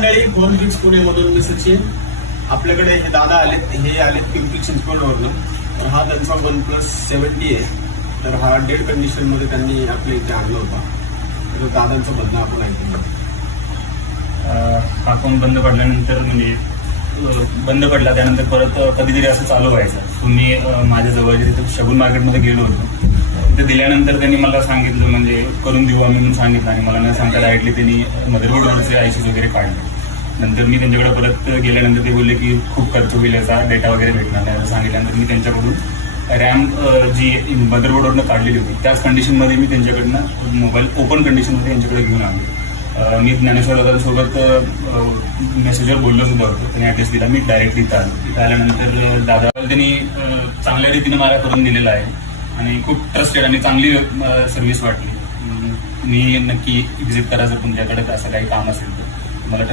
मंडळी, phone gift पुणेमधून मी सचिन. आपल्याकडे हे दादा आलेत, हे आलेत पिंपरी चिंचवडवरनं. तर हा त्यांचा OnePlus 70 आहे. तर हा डेड कंडिशन मध्ये त्यांनी आपल्या इथे आणला होता. तर दादांचं म्हणणं आपण ऐकून. हा फोन बंद पडल्यानंतर म्हणजे बंद पडला त्यानंतर परत कधीतरी असं चालू व्हायचं. तुम्ही माझ्या जवळच्या तिथे शगुन मार्केटमध्ये गेलो होतो. तिथे दिल्यानंतर त्यांनी मला सांगितलं म्हणजे करून देऊ आम्ही म्हणून सांगितलं आणि मला न सांगता डायरेक्टली त्यांनी मदरबोर्डवरचे आयसीज वगैरे काढले. नंतर मी त्यांच्याकडे परत गेल्यानंतर ते बोलले की खूप खर्च होईल याचा, डेटा वगैरे भेटणार नाही असं सांगितल्यानंतर मी त्यांच्याकडून रॅम जी मदरबोर्डवरनं काढलेली होती त्याच कंडिशनमध्ये मी त्यांच्याकडनं मोबाईल ओपन कंडिशनमध्ये त्यांच्याकडे घेऊन आलो. मी ज्ञानेश्वर दादांसोबत मेसेजवर बोललो सुद्धा होतो. त्यांनी ॲड्रेस दिला. मी डायरेक्टली इथं आलो. इथं आल्यानंतर दादा त्यांनी चांगल्या रीतीने मला करून दिलेला आहे आणि खूप ट्रस्टेड आणि चांगली सर्व्हिस वाटली. मी नक्की व्हिजिट करा जर तुमच्याकडे असं काही काम असेल तर. मला